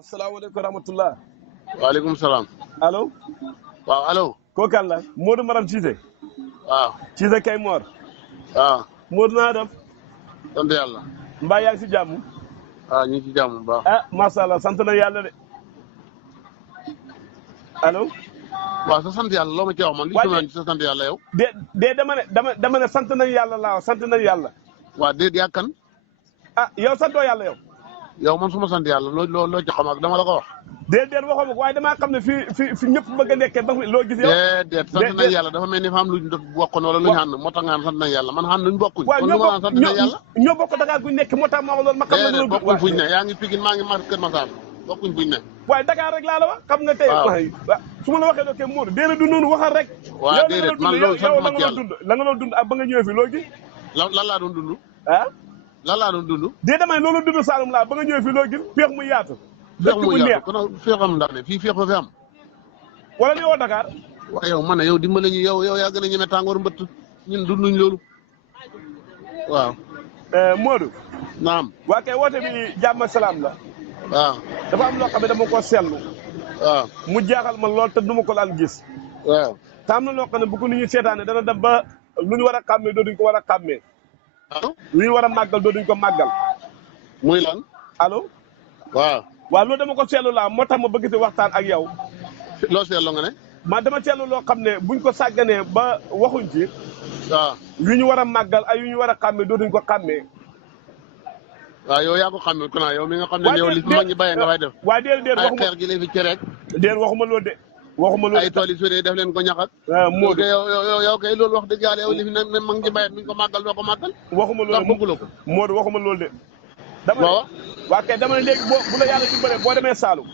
asalaamaaleykum wa rahmatulah. waaleykum salaam. allo. waaw allo. kooku kan la Modou Maram Cissé. waaw. Cissé kay Mor. waaw. Modou naa def. sant yàlla. mbaa yaa ngi si jàmm. waaw ñu ngi ci jàmm bu baax. ah macha allah sant na yàlla de. allo. waaw sa sant yàlla loo ma ci wax man. li ci sa sant yàlla yow. de dama ne sant nañu yàlla laaw sant nañu yàlla. waa déet yaa kan. ah yow santoo yàlla yow. yow man su ma sant yàlla loo ci xam ak dama la ko wax. déedéet waxoo ma ko waaye damaa xam ne fi ñëpp bëgg a nekkee ba loo gis yow. déedéet sant nañ yàlla dafa mel ni fa am luñ bokkoon wala luñ ànd moo tax nga sant nañ yàlla man xam luñ bokkuñ. waaw kon lu ma naan sant nañ yàlla. ñoo bokk Dakar guñ nekk moo tax ma wax loolu ma xam ne déedéet bokkuñ fuñ ne yaa ngi Pikine maa ngi Kër Massar bokkuñ fuñ ne. waaye Dakar rek laa la wax xam nga tey. waaw su ma la waxee doo Modou déedéet du noonu waxal rek. waaw déedéet man loolu sant ma ci yàlla la nga doon dund ak ba nga ñëwee fi loo gis. lan laa doon dund. ah. lan laa doon dund. damay loolu dund Saloum laa ba nga ñëwee fi loo gis féex muy yaatu. féex muy yaatu kon féexam ndax ne fii féex fa fi am. wala ni woo Dakar. waaw yow man yow dimbale ñu yow yaa gën a ñeme tàngoor mbëtt ñun dunduñ loolu waaw. Modou. naam. waa kay woote bi jàmm salaam la. waaw. dafa am loo xam ne dama ko seetlu. waaw. mu jaaxal ma lool te duma ko laal gis. waaw. te am na loo xam ne bu ko nit ñi seetaane dana dem ba lu ñu war a xàmmee dootuñ ko war a xàmmee. waaw. lu ñu war a màggal dootuñ ko màggal. muy lan. allo. waaw. waaw loolu dama ko seetlu laa moo tax ma bëgg si waxtaan ak yow. loo seetlu nga ne. dama seetlu loo xam ne buñ ko sàgganee ba waxuñ ci. waaw. yu ñu war a màggal ak yu ñu war a xàmmee dootuñ ko xàmmee. waaw yow yaa ko xàmmee ku naa yow mi nga xam ne yow li fi mag ñi bàyyee nga fay def. waaye déedéet ay xeer gi lay fi cere rek. déedéet waxuma loolu de. waxuma loolu ay tool yi sudee def leen ko ñax ak. Modou yow kay loolu wax dëgg yàlla yow li fi ne mag ñi bàyyee duñ ko màggal doo ko màggal. waxuma loolu ndax bëgguloo ko. Modou waxuma loolu de. waaw. waa kay dama ne léegi bu la yàlla dimbalee boo demee Saloum.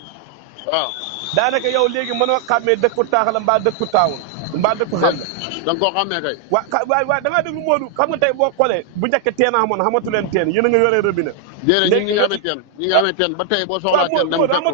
waaw. daanaka yow léegi mënoo xàmmee dëkku taax la mbaa dëkku taawul mbaa dëkku xam la. da nga koo xàmmee kay. waaw da ngaa déglu Modou xam nga tey boo xoolee bu njëkk teen a xamoon xamatu leen teen yéen a nga yoree robinet. déedéet ñi nga amee teen ñi nga amee teen ba tey boo soxlaa teen dem fekk ko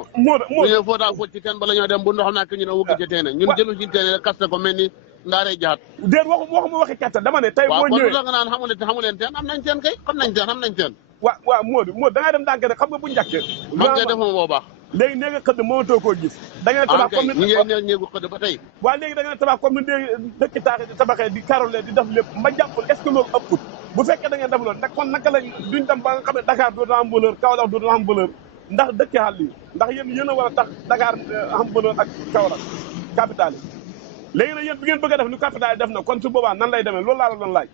bu ñëw foo daa fóot ci teen bala ñoo dem bu ndox nak ñu ne wëgg ci teene ñun jëlu ci teene kaste ko mel ni ndaaree jaat déet waxuma waxi ketta dama ne tey boo ñëwee waaw kon lu nga naan xamu leen teen am nañ teen kay xam nañ teen waaw Modou da ngay dem ndànk rek xam nga bu njëkk man kay defuma boo baax léegi nee nga xëdd mënatoo koo gis da ngay tabax comme ni ñi ngeen ñeegu xëdd ba tey waaw léegi da ngay tabax comme ni dëkk taax di tabaxee di karole di def lépp ma jàpp est-ce que loolu ëpput bu fekkee da ngeen def loolu nag kon naka lañ duñ dem ba nga xam ne Dakar dootu am valeur Kaolack dootu am valeur ndax dëkk xàll yi ndax yéen a war a tax Dakar am valeur ak Kaolack capital yi léegi nag yéen bi ngeen bëgg a def ni capital yi def na kon su boobaa nan lay demee loolu laa la doon laaj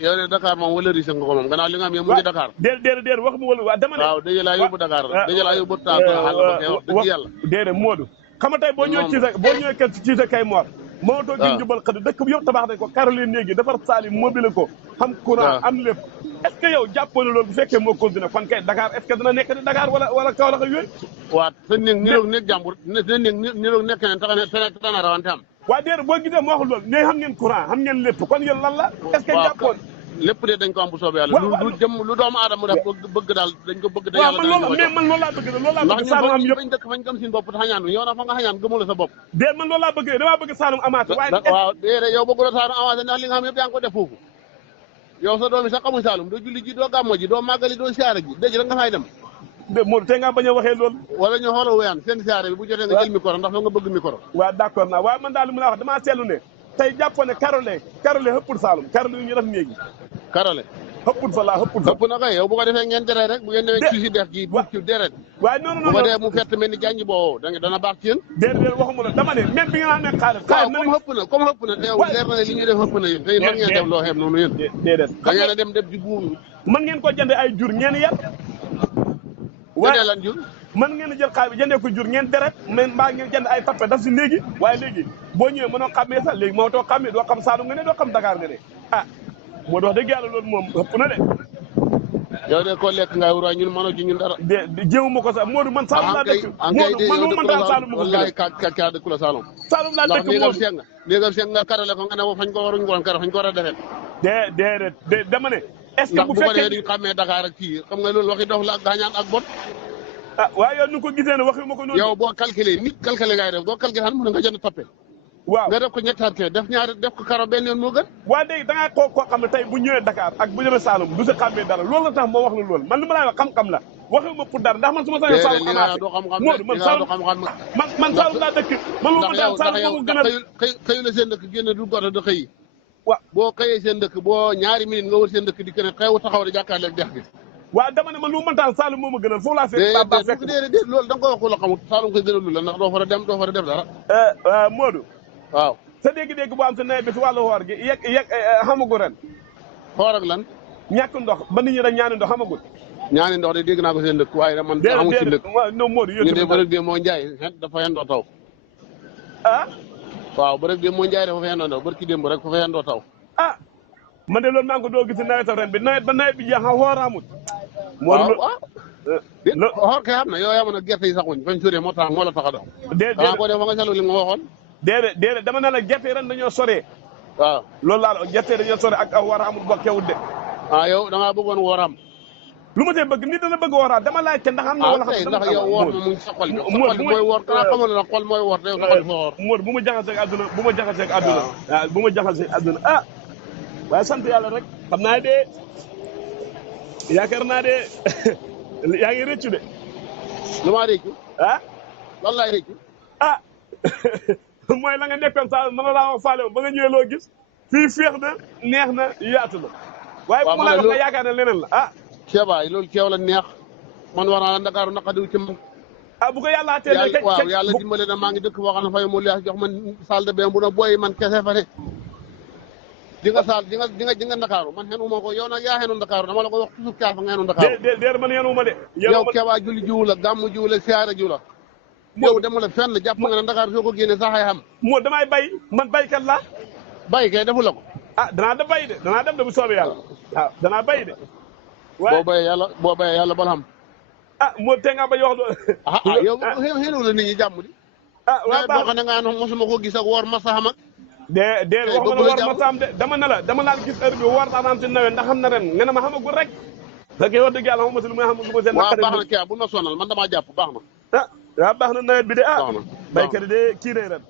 yow de Dakar moom valorisé nga ko moom gannaaw li nga am yow mu ngi Dakar déedéet wax mu wala waa dama ne waaw dëgg laa yóbbu Dakar dëgg laa yóbbu ta xàll ba kay wax dëgg yàlla déedéet Modou xam nga tey boo ñëwee ci sa kay Mor moo toog gi njubal xëdd dëkk bi yëpp tabax nañ ko Caroline néegi defar saali mobile ko xam courant am lépp est-ce que yow jàppoo ne loolu bu fekkee moo continué kon kay Dakar est-ce que dina nekk di Dakar wala Kaolack ak yooyu waaw sa néeg néeg jàmbur sa néeg nekk neen taxana rawante am waaw déedéet boo gisee moo wax loolu ne xam ngeen courant xam ngeen lépp kon yéen lan la est-ce que jàppoon lépp de dañ ko am bu soobee yàlla lu doomu aadama def bëgg daal dañ ko bëgg da yàlla mais man loolu laa bëgg loolu laa bëgg Saloum am yëpp bañ dëkk fañ gëm sin bopp xañaan yow na fa nga xañaan gëmula sa bopp déet man loolu laa bëgg damaa bëgg Saloum amaat waaw déedéet yow bëgguloo Saloum avancé ndax li nga xam yëpp yaa ngi ko def foofu yow sa doom yi sax xamuñ Saloum doo julli ji doo gàmmo ji doo màggali doo siyaare ji dëj rek nga fay dem Modou tey nga bañ a waxee loolu wala ñu xoolal weyaan seen siyaare bi bu jotee nga jël micro ndax fa nga bëgg micro waaw d'accord naa waaye man daal li mu la wax damaa seetlu ne tey jàppoon ne Karole xëppul Saloum Karole yu ñu def néegi Karole xëppul fa laa xëppul fa xëpp na kay yow bu ko defee ngeen deret rek bu ngeen demee ci si def gi bu ci deret waaye non bu ko dee mu fett mel ni jàngi boo dana baax ci yéen déedéet waxuma la dama ne même bi nga xam ne xaalis comme xëpp na te yow leer na ne li ñuy def xëpp na yéen te yéen mën ngeen def loo xem noonu yéen déedéet da ngeen a dem ci buum mën ngeen ko jënde ay jur ngeen yar waaye lan jur mën ngeen a jël xaalis bi jëndee ko jur ngeen deret mais mbaa ngeen jënd ay tappe daf si léegi waaye léegi boo ñëwee mënoo xàmmee sax léegi moo too xàmmee doo xam Saloum nga ne doo xam Dakar nga ne moo dox dëgg yàlla loolu moom ëpp na de yow de ko lekk nga wuraay ñun mënoo ci ñun dara de jéewuma ko sax Modou man Saloum laa dëkk Modou man lu ma daan Saloum ma ko wallaay ka dëkku la Saloum Saloum laa dëkk Modou néegam seeg nga karale ko nga ne fañ ko waruñ woon kar fañ ko war a defee déedéet dama ne est-ce que bu fekkee ndax bu ko defee duñ xàmmee Dakar ak kii xam nga loolu waxi dox la ak gaañaan ak bon waaye yow nu ko gisee ne waxi ma ko noonu yow boo calculé nit calculé ngay def boo calculé xam mën nga jënd tappe waaw nga def ko ñetti at def ko karo benn yoon moo gën waaye léegi da ngay koo xam ne tey bu ñëwee Dakar ak bu ñëwee Saloum du si xàmmee dara loolu la tax moo wax la loolu man li ma lay wax xam-xam la waxuma pour dara ndax man su ma sañoon Saloum amaat Modou man Saloum man Saloum laa dëkk man lu ma daan Saloum moomu gënal xëyu la seen dëkk génn du goto da xëyi waaw boo xëyee seen dëkk boo ñaari minute nga wër seen dëkk di kene xew taxaw di jàkkaarloo ak dex gi waaw dama ne man lu ma daan Saloum moomu gënal foofu laa fekk ba fekk déedéet loolu da nga ko wax ku la xamut Saloum koy gënal lu la ndax doo fa dem doo fa def dara Modou waaw sa dégg-dégg bu am sa nawet bi si wàllu xoor gi yegg xamagu ren xoor ak lan ñàkk ndox ba nit ñi dañ ñaani ndox xamagul ñaani ndox de dégg naa ko seen dëkk waaye man xamul si dëkk non Modou ñu de bërëg de moo njaay dafa yendoo taw ah waaw bërëg de moo njaay dafa fa yendoo taw bërki démb rek fa fa yendoo taw ah man de loolu maa ngi ko doo gis si nawetam ren bi nawet ba nawet bi jeex xoor amut waaw xoor kay xam na yow yaa mën a gerte yi saxuñ fañ suuree moo tax moo la tax a dox déedéet ko def fa nga selu li nga waxoon déedéet dama ne la gerte ren dañoo soree waaw loolu laa la gerte dañoo sore ak war a amul bokkewut de yow da ngaa bëggoon wooram lu ma see bëgg nit dana bëgg wooraa dama laajte ndax am na wala xam ndax yow woor ma mu ngi sa xol mooy woor kanaa xamal na xol mooy woor te yow sa xol fa woor Modou bu ma jaxaseeg àdduna bu ma jaxaseeg àdduna waaw bu ma jaxaseeg àdduna waaye sant yàlla rek xam naa de yaakaar naa de yaa ngi rëccu de lu maa rëccu lan laay rëccu mooy la nga nekkoon sa mën na laa wax faale ba nga ñëwee loo gis fii féex na neex na yaatu na waaye bu ma lay wax nga yaakaar ne leneen la ceebaay loolu ceew la neex man war naa la Ndakaaru naqadiw ci man bu ko yàlla teel waaw yàlla dimbale na maa ngi dëkk boo xam ne fay mu leex jox man salle de bain bu na booy man kese fa ne di nga Ndakaaru man xenu ma ko yow nag yaa xenu Ndakaaru dama la ko wax toujours kaal fa nga xenu Ndakaaru déer man yenu ma de yow keebaa julli jiwu la gàmmu jiwu la siyaara jiwu la yow dama la fenn jàpp nga ne Ndakaaru soo ko génnee sax ay xam moo damay bay man baykat laa bay kay defu la ko danaa da bay de danaa dem de bu soobee yàlla waaw danaa bay de boo bayee yàlla bala xam moo tee nga bañ wax yow xéenu la nit ñi jàmm di waaw boo xam ne nga xam mosuma ko gis ak woor ma saxam ak déer wax ma ne war ma saam de dama naan gis heure bi war daanaam si nawet ndax xam na ren nga ne ma xamagul rek da koy wax dëgg yàlla xamuma si lu may xam lu ma seen waaw baax na kii bu ma sonal man damaa jàpp baax na waaw baax na nawet bi de baykat yi de kii ren